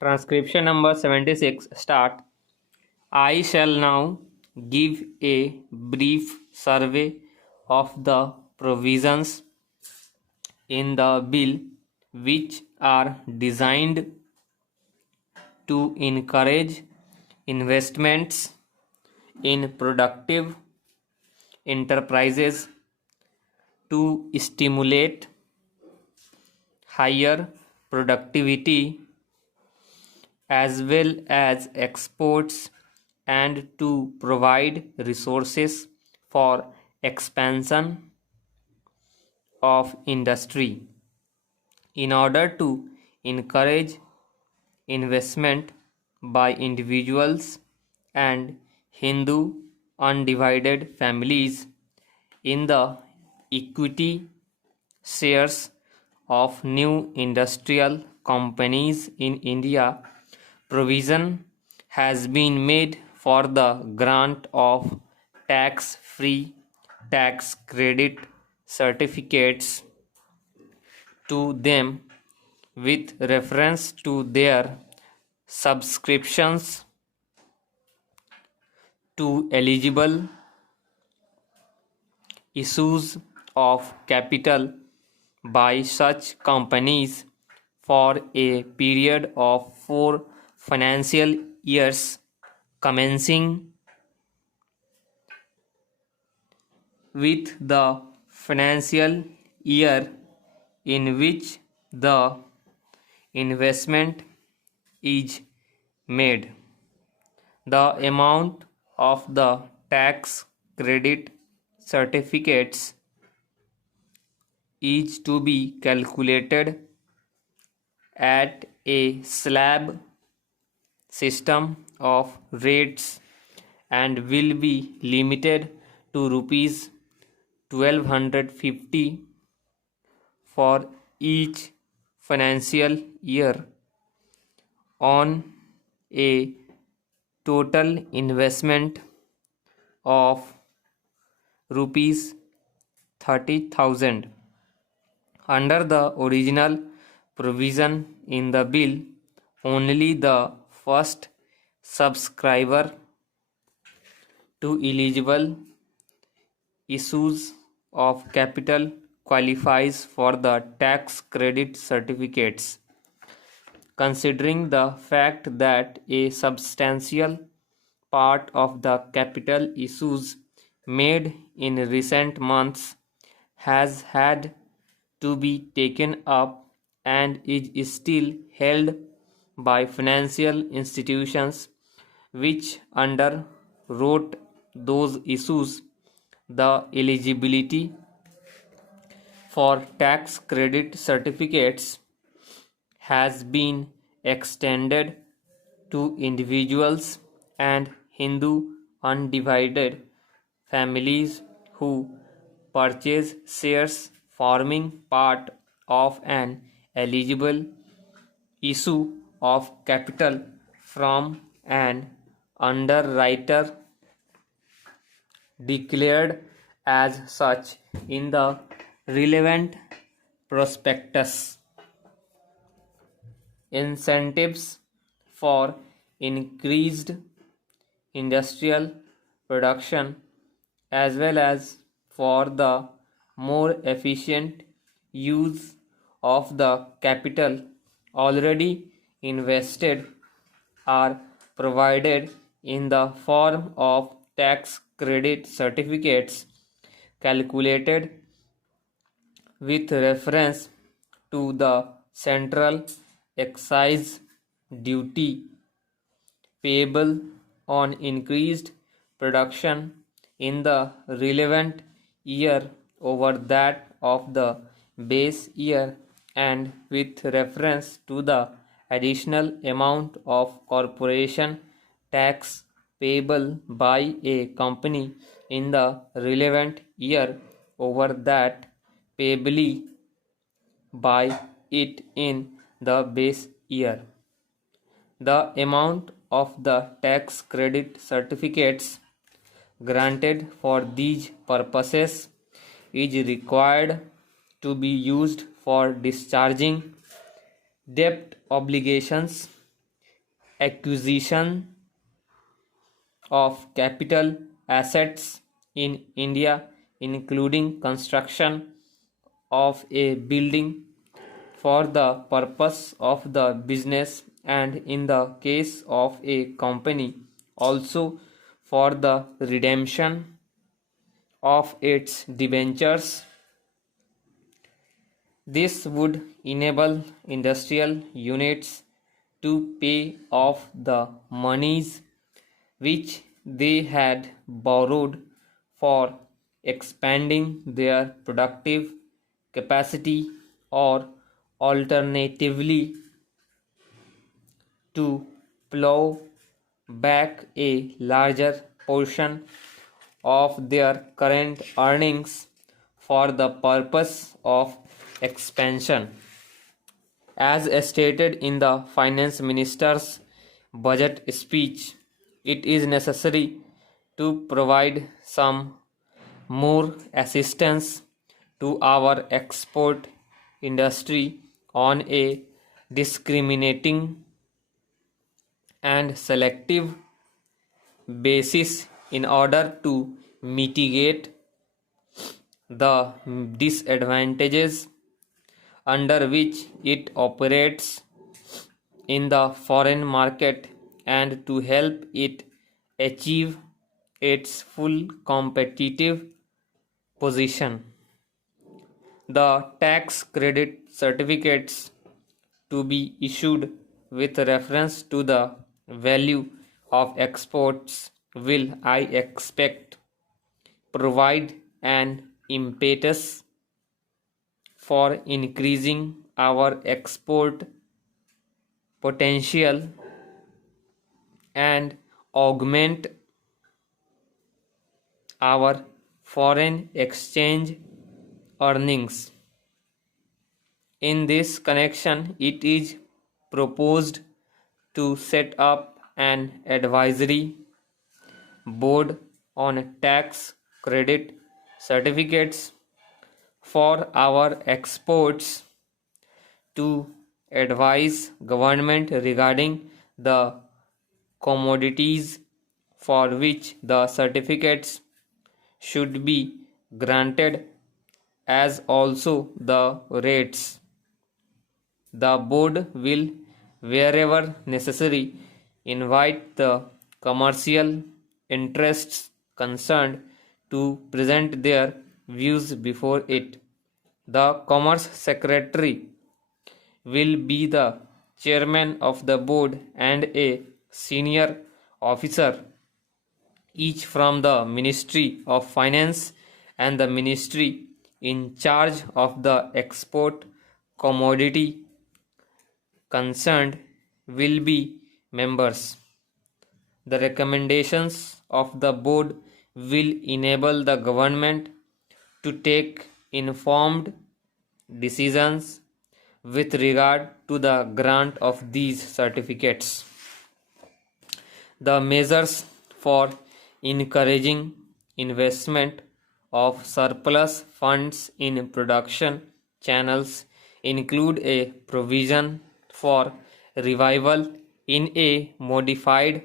Transcription number 76 start. I shall now give a brief survey of the provisions in the bill which are designed to encourage investments in productive enterprises, to stimulate higher productivity as well as exports, and to provide resources for expansion of industry. In order to encourage investment by individuals and Hindu undivided families in the equity shares of new industrial companies in India, provision has been made for the grant of tax-free tax credit certificates to them with reference to their subscriptions to eligible issues of capital by such companies for a period of 4 financial years commencing with the financial year in which the investment is made. The amount of the tax credit certificates is to be calculated at a slab system of rates and will be limited to rupees 1250 for each financial year on a total investment of rupees 30,000. Under the original provision in the bill, only the first subscriber to eligible issues of capital qualifies for the tax credit certificates. Considering the fact that a substantial part of the capital issues made in recent months has had to be taken up and is still held by financial institutions which underwrote those issues, the eligibility for tax credit certificates has been extended to individuals and Hindu undivided families who purchase shares forming part of an eligible issue of capital from an underwriter declared as such in the relevant prospectus. Incentives for increased industrial production as well as for the more efficient use of the capital already invested are provided in the form of tax credit certificates calculated with reference to the central excise duty payable on increased production in the relevant year over that of the base year and with reference to the additional amount of corporation tax payable by a company in the relevant year over that payably by it in the base year. The amount of the tax credit certificates granted for these purposes is required to be used for discharging debt obligations acquisition of capital assets in India, including construction of a building for the purpose of the business, and in the case of a company, also for the redemption of its debentures. This would enable industrial units to pay off the monies which they had borrowed for expanding their productive capacity, or alternatively to plow back a larger portion of their current earnings for the purpose of expansion. As stated in the finance minister's budget speech, it is necessary to provide some more assistance to our export industry on a discriminating and selective basis in order to mitigate the disadvantages under which it operates in the foreign market, and to help it achieve its full competitive position. The tax credit certificates to be issued with reference to the value of exports will, I expect, provide an impetus for increasing our export potential and augment our foreign exchange earnings. In this connection, it is proposed to set up an advisory board on tax credit certificates for our exports to advise government regarding the commodities for which the certificates should be granted, as also the rates. The board will, wherever necessary, invite the commercial interests concerned to present their views before it. The Commerce Secretary will be the chairman of the board, and a senior officer, each from the Ministry of Finance and the ministry in charge of the export commodity concerned, will be members. The recommendations of the board will enable the government to take informed decisions with regard to the grant of these certificates. The measures for encouraging investment of surplus funds in production channels include a provision for revival in a modified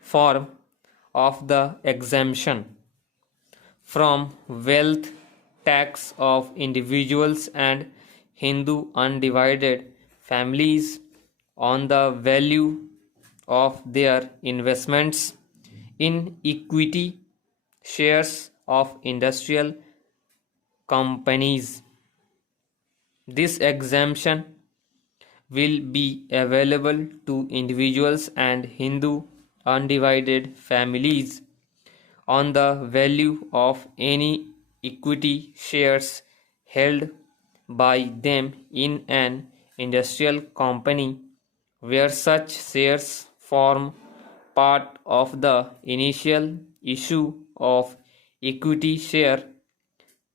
form of the exemption from wealth tax of individuals and Hindu undivided families on the value of their investments in equity shares of industrial companies. This exemption will be available to individuals and Hindu undivided families on the value of any equity shares held by them in an industrial company where such shares form part of the initial issue of equity share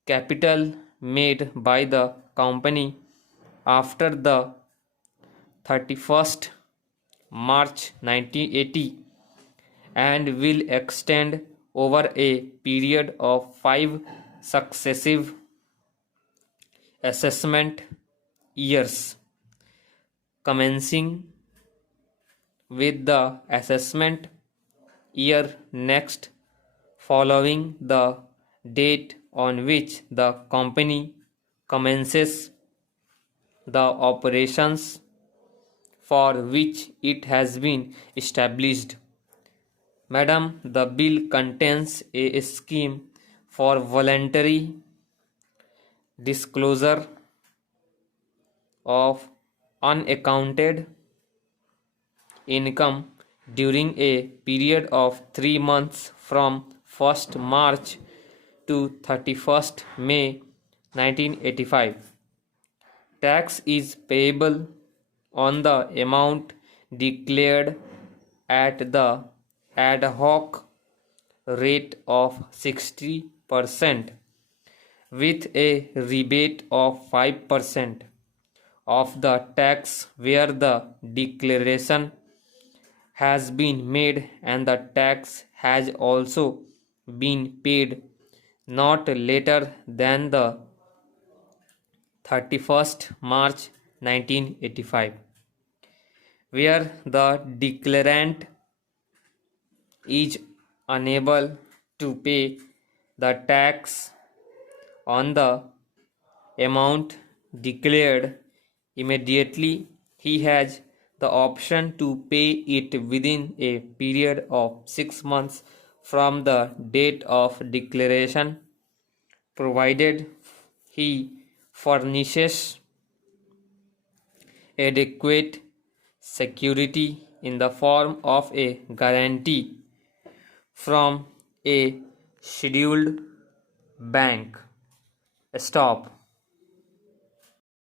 capital made by the company after the 31st March 1980, and will extend over a period of 5 successive assessment years commencing with the assessment year next following the date on which the company commences the operations for which it has been established. Madam, the bill contains a scheme for voluntary disclosure of unaccounted income during a period of 3 months from 1st March to 31st May 1985. Tax is payable on the amount declared at the ad hoc rate of 60% with a rebate of 5% of the tax where the declaration has been made and the tax has also been paid not later than the 31st March 1985, where the declarant is unable to pay the tax on the amount declared immediately, he has the option to pay it within a period of 6 months from the date of declaration, provided he furnishes adequate security in the form of a guarantee from a scheduled bank. Stop.